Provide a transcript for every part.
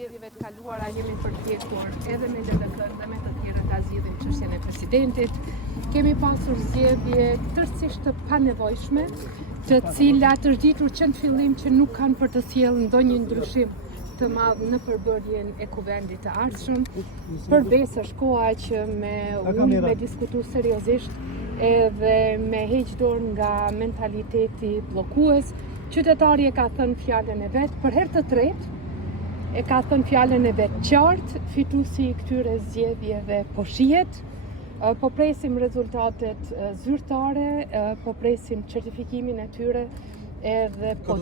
zgjedhjeve të kaluara jemi përpjekur edhe me LDK-n dhe me të tjerë ta zgjidhim çështjen e presidentit. Kemi pasur zgjedhje tërësisht të panevojshme, të cilat është ditur që në fillim që nuk kanë për të sjellë ndonjë ndryshim të madh në përbërjen e kuvendit të ardhshëm. Përbes është koha që me diskutu seriozisht edhe me heq dorë nga mentaliteti bllokues. Qytetari e ka thënë fjalën e vet për herë të tretë, e ka thënë fjalën e vet qartë, fituesi i këtyre zgjedhjeve po shihet. Po presim rezultatet zyrtare, po presim certifikimin e tyre edhe po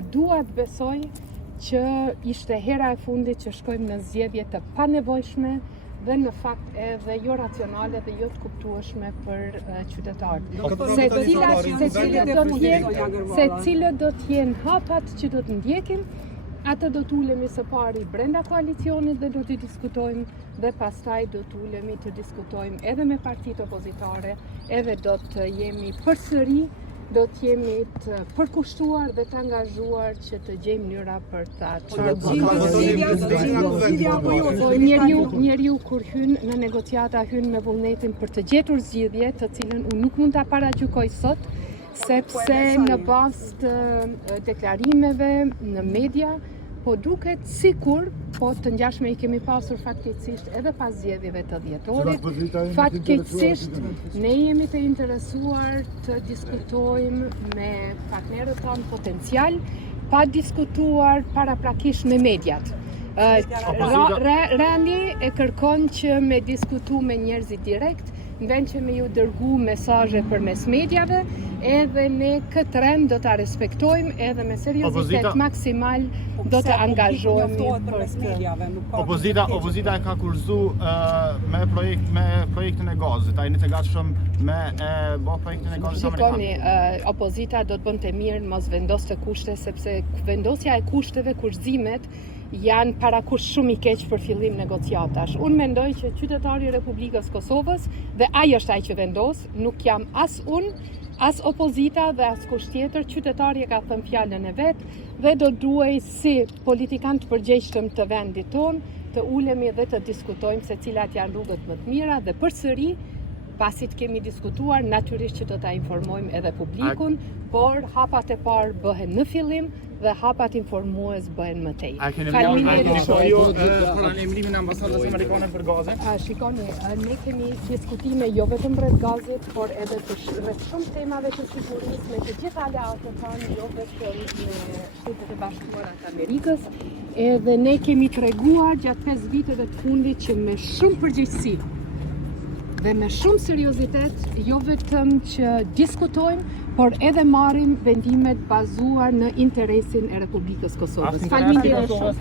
duat besoj që ishte hera e fundit që shkojmë në zgjedhje të panevojshme dhe në fakt edhe jo racionale dhe jo të kuptueshme për qytetarët. Se cilët do t'jenë hapat që do të ndjekim, atë do t'ulemi së pari brenda koalicionit dhe do t'i diskutojmë dhe pastaj do t'ulemi të diskutojmë edhe me partitë opozitare, edhe do të jemi përsëri do të jemi të përkushtuar dhe të angazhuar që të gjejmë mënyra për ta njeriu kur hyn në negociata hyn me vullnetin për të gjetur zgjidhje, të cilën unë nuk mund ta paragjykoj sot, sepse në bazë të deklarimeve në media po duket sikur, po të ngjashme i kemi pasur faktikisht edhe pas zgjedhjeve të dhjetorit. Faktikisht ne jemi të interesuar të diskutojmë me partnerët tonë potencial, pa diskutuar paraprakisht me mediat. Rani e kërkon që me diskutu me njerëzit direkt, në vend që me ju dërgu mesazhe përmes mediave, edhe ne këtë rend do ta respektojmë edhe me seriozitet maksimal do të angazhohemi për mediave. Opozita e ka kurzuar me projektin e gazit, ai të gatshëm me projektin e gazit amerikan. Shikoni, opozita do të bënte mirë mos vendoste kushte, sepse vendosja e kushteve, kushtimet janë parakush shumë i keq për fillim negociatash. Unë mendoj që qytetari i Republikës Kosovës dhe ai është ai që vendos, nuk jam as unë, as opozita dhe as kush tjetër. Qytetari e ka thënë fjalën e vet dhe do duhej si politikan të përgjegjshëm të vendit tonë të ulemi dhe të diskutojmë se cilat janë rrugët më të mira dhe përsëri pasi të kemi diskutuar, natyrisht që do ta informojmë edhe publikun, por hapat e parë bëhen në fillim dhe hapat informues bëhen më tej. Faleminderit për lajmërimin e ambasadës amerikane për gazin. Shikoni, ne kemi diskutime jo vetëm rreth gazit, por edhe rreth shumë temave të sigurisë me të gjitha aleatët tanë, jo vetëm me Shtetet e Bashkuara të Amerikës. Edhe ne kemi treguar gjatë 5 viteve të fundit që me shumë përgjegjësi dhe me shumë seriozitet, jo vetëm që diskutojmë, por edhe marrim vendimet bazuar në interesin e Republikës Kosovës. Faleminderit shumë.